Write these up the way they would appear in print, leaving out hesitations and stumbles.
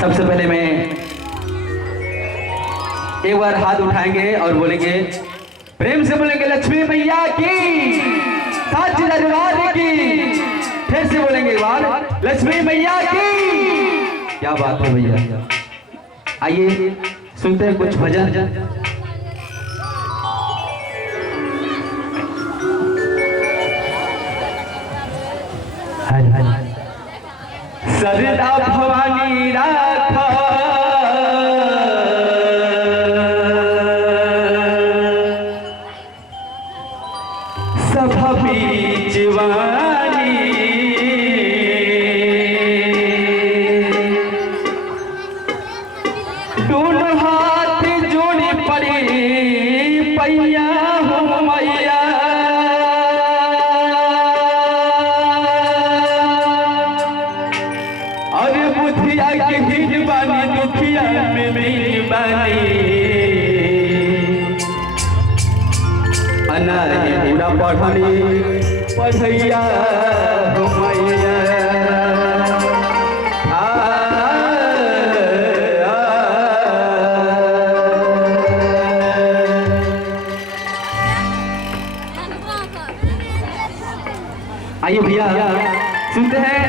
सबसे पहले मैं एक बार हाथ उठाएंगे और बोलेंगे, प्रेम से बोलेंगे लक्ष्मी मैया की, साची दरबार की। फिर से बोलेंगे एक बार, लक्ष्मी मैया की। क्या बात है भैया, आइए सुनते हैं कुछ भजन। सरदा भवानी राखा सभा बीच वाली, दोनों हाथ जोड़ी पड़ी पैया हो मैया। अरे बुधिया के हिट बानी, दुखिया में मेरी बानी, अनारे पूरा पढ़नी पढ़ैया हो मैया। आइए भैया सुनते हैं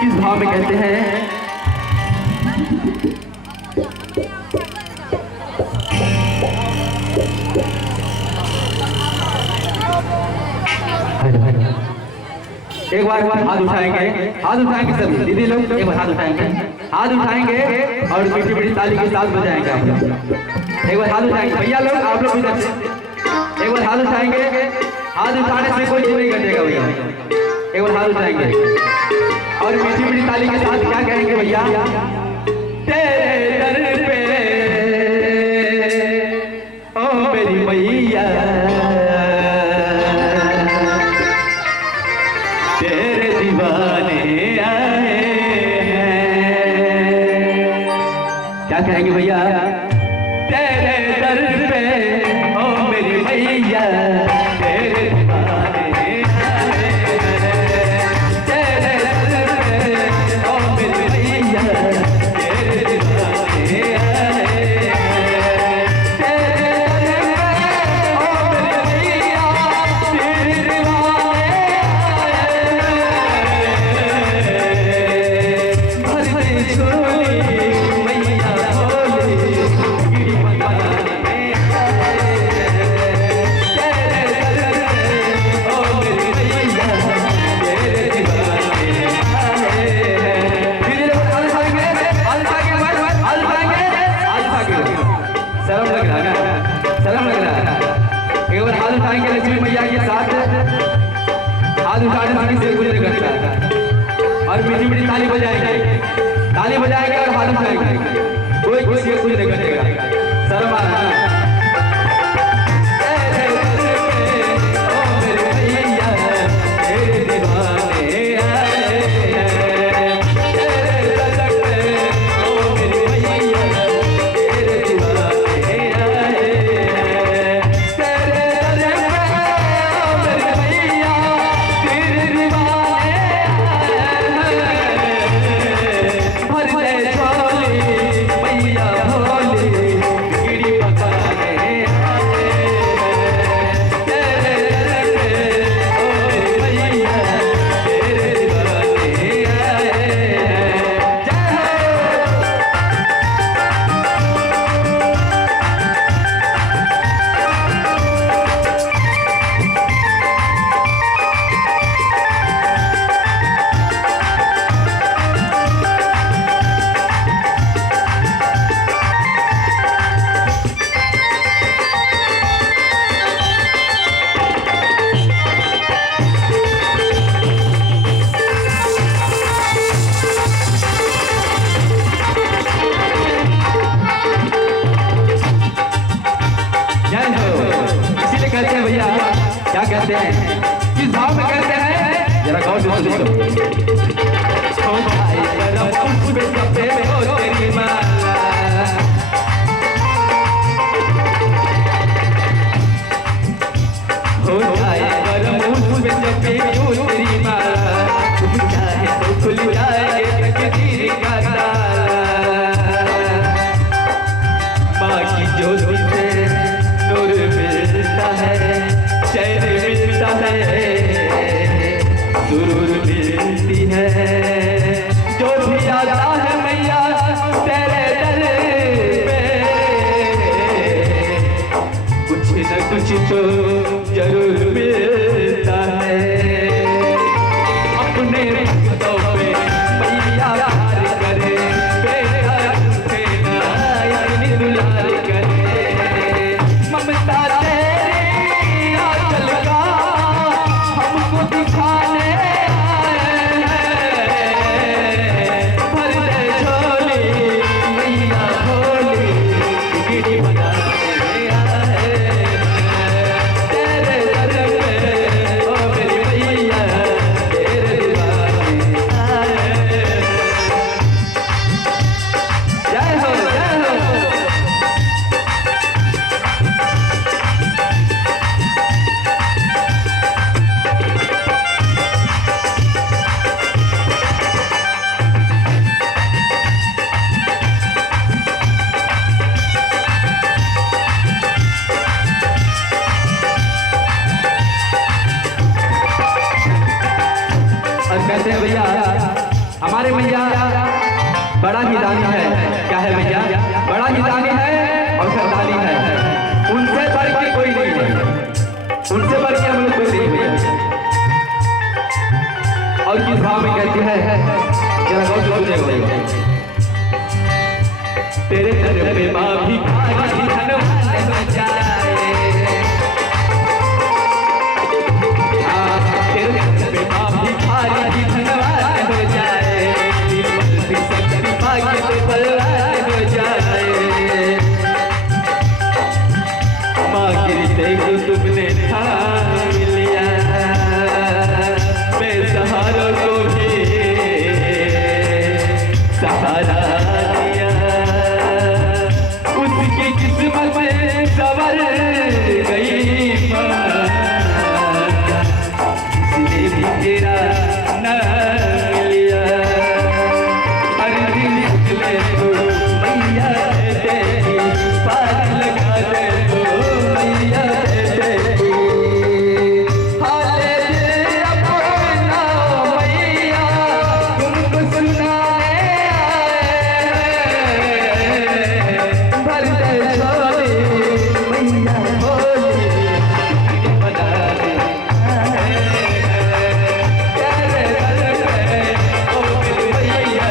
किस भाव में कहते हैं। एक बार हाथ उठाएंगे सब दीदी लोग, एक बार हाथ उठाएंगे और मीठी मीठी ताली के साथ बजाएंगे आप लोग। एक बार हाथ उठाएंगे भैया लोग, आप लोग इधर से एक बार हाथ उठाएंगे। हाथ उठाने से कोई नहीं कटेगा भैया। एक बार हाथ उठाएंगे और मीठी मीठी ताली के साथ क्या कहेंगे भैया, तेरे दर पे ओ मेरी मैया, तेरे दीवाने आए हैं। क्या कहेंगे भैया, तेरे दर पे ओ मेरी मैया, तेरे दीवाने लक्ष्मी मैया के साथ हाथ उठाने से कुछ नहीं करता और मीठी मीठी ताली बजाएंगे और हाथ उठाएंगे, कोई कुछ नहीं करेगा। शर्म आ रहा है। कहते हैं, किस भाव में कहते हैं, जरा गौर से सुनो। तेरी माला, खुल जाए तो खुल जाए तकदीर का ताला। कुछ तो जरूर मिलता है। अपने भक्तों पे मैया प्यार करे, बेटा तुझे ना इतनी दुलार करे। ममता तेरी आंचल का हमको दिखाने आए हैं। भर दे झोली मैया भोली, बिगड़ी बनाने आए हैं। तेरे दर पे ओ मेरी मैया, तेरे दीवाने आए हैं। जय हो जय हो। और कहते हैं भैया हमारे मैया बड़ा ही दानी है। क्या है भैया? बड़ा ही दानी है और सरदानी है। उनसे बढ़ के कोई नहीं है, उनसे बढ़ के हम लोग कोई नहीं है। और किस भाव में कहती है जरा गौर से सुनिएगा। तेरे दर पे माँ भिखारी धनवान हो जाए, तेरे दर पे माँ भिखारी धनवान हो जाए, निर्मल शक्ति भाग्य पे बलवान हो जाए। माँ गिरते को तुमने थाम लिया, बेसहारों को भी सहारा दिया। उसकी किस्मत में संवर गई माँ, इसने भी तेरा नाम लिया। हर दिन निकले तो मैया तेरी, पार लगा दे तो मैया तेरी। हाले दिल अपना मैया तुमको सुनाने आए। भर दे झोली मैया भोली, बिगड़ी बनाने आए हैं। तेरे दर पे ओ मेरी मैया,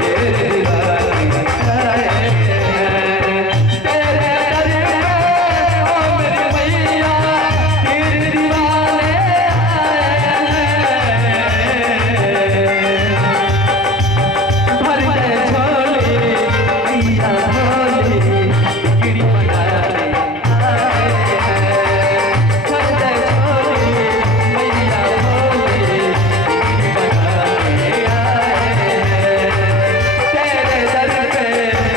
तेरे दीवाने आए हैं। तेरे दर पे ओ मेरी मैया, तेरे दीवाने आए हैं। भर दे झोली मैया भोली, बिगड़ी बनाने आए हैं। भर दे झोली मैया भोली, बिगड़ी बनाने आए हैं। तेरे दर पे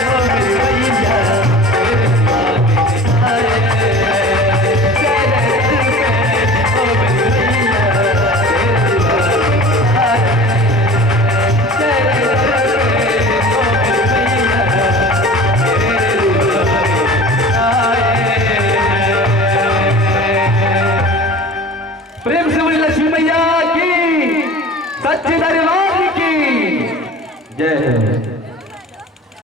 ओ मेरी मैया, तेरे दीवाने आए हैं। तेरे दर पे ओ मेरी मैया, तेरे दीवाने आए हैं। तेरे दर पे ओ मेरी मैया, तेरे दीवाने आए हैं। प्रेम से बोली लक्ष्मी मैया की, सच्चे दरबार की जय है।